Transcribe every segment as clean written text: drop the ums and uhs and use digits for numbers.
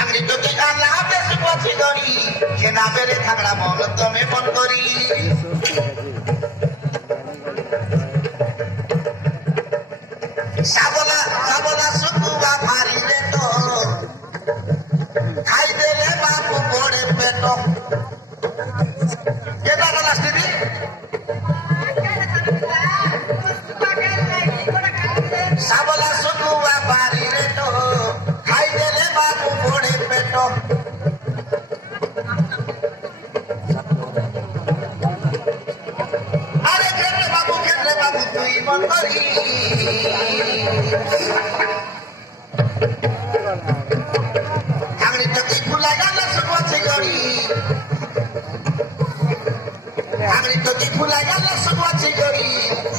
আমি তোকে আল্লাহ বেশ পথে ধরি যে না বেড়ে থাকলা মন তুমি মন করি সাবলা সাবলা শুকুয়া ভারি রে তো খাই দেলে বাপু পড়ে পেট কেটা গলাস দিদি সাবলা শুকুয়া ভারি রে তো খাই দেলে বাপু পড়ে পেট আরে খেলে বাবু তুই মন করি আমি তোকে ভুলা গেল সুপথে গড়ি আমি তোকে ভুলা গেল সুপথে গড়ি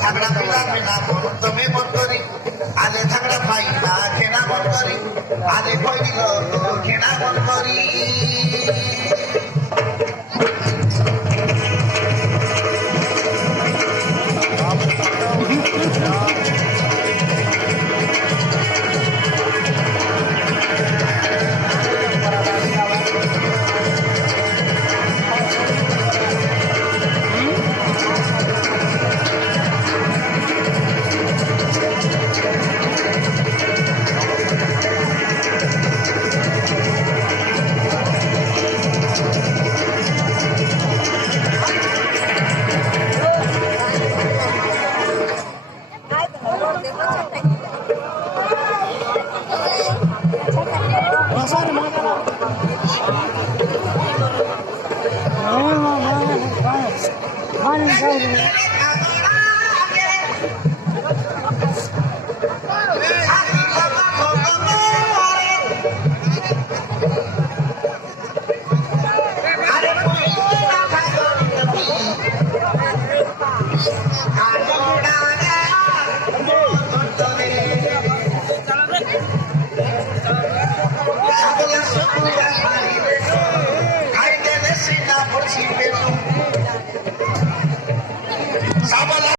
থাকড়া পিলা পিলা মন তুমি মন করি আলে থাকড়া পাই না খেনা মন করি আলে কইল খেনা মন করি Masa